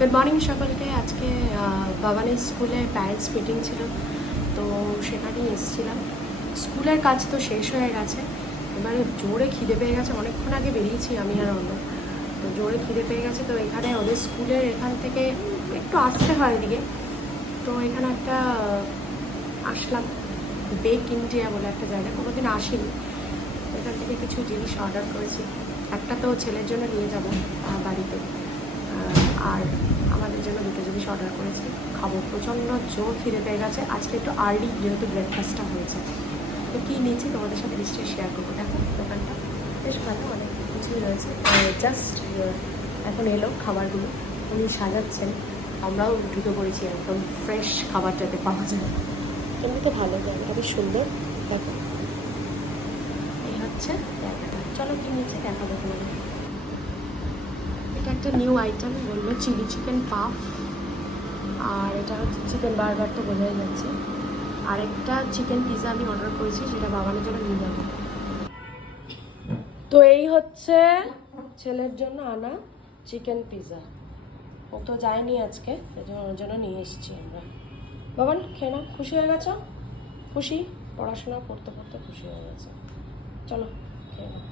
Good morning সকলকে। আজকে বাবানের স্কুলে প্যারেন্টস মিটিং ছিল, তো সেখানেই এসেছিলাম। স্কুলের কাজ তো শেষ হয়ে গেছে, এবারে জোরে খিদে পেয়ে গেছে। অনেকক্ষণ আগে বেরিয়েছি আমি আর অন্য, তো জোরে খিদে পেয়ে গেছে। তো এখানে ওদের স্কুলের এখান থেকে একটু আসতে হয় এদিকে, তো এখানে একটা আসলাম, বেক ইন্ডিয়া বলে একটা জায়গা, কোনোদিন আসিনি। এখান থেকে কিছু জিনিস অর্ডার করেছি। একটা তো ছেলের জন্য নিয়ে যাব বাড়িতে, আর আমাদের জন্য দুটো জিনিস অর্ডার করেছি। খাবো, প্রচণ্ড জোর খিদে পেয়ে গেছে। আজকে একটু আর্লি যেহেতু ব্রেকফাস্টটা হয়েছে, তো কী নিয়েছি তোমাদের সাথে নিশ্চয়ই শেয়ার করবো। দেখো দোকানটা বেশ ভালো, অনেক কিছুই রয়েছে। জাস্ট এখন এলো খাবারগুলো, উনি সাজাচ্ছেন, আমরাও ঢুকে পড়েছি। একদম ফ্রেশ খাবার যাতে পাওয়া যায়, এমনিতে ভালো, জায়গাটা বেশ সুন্দর। দেখো এই হচ্ছে জায়গাটা। চলো কী নিয়েছি দেখাবো তোমাদের। এটা একটা নিউ আইটেম বললো, চিলি চিকেন পাফ, আর এটা হচ্ছে চিকেন বার্গার, তো বোঝাই যাচ্ছে। আরেকটা চিকেন পিৎজা আমি অর্ডার করেছি, সেটা বাবানের জন্য নিয়ে যাবো। তো এই হচ্ছে ছেলের জন্য আনা চিকেন পিৎজা। ও তো যায়নি আজকে, ওর জন্য নিয়ে এসেছি আমরা। বাবান খেয়ে নাও, খুশি হয়ে গেছো? খুশি? পড়াশোনা করতে করতে খুশি হয়ে গেছে। চলো খেয়ে নাও।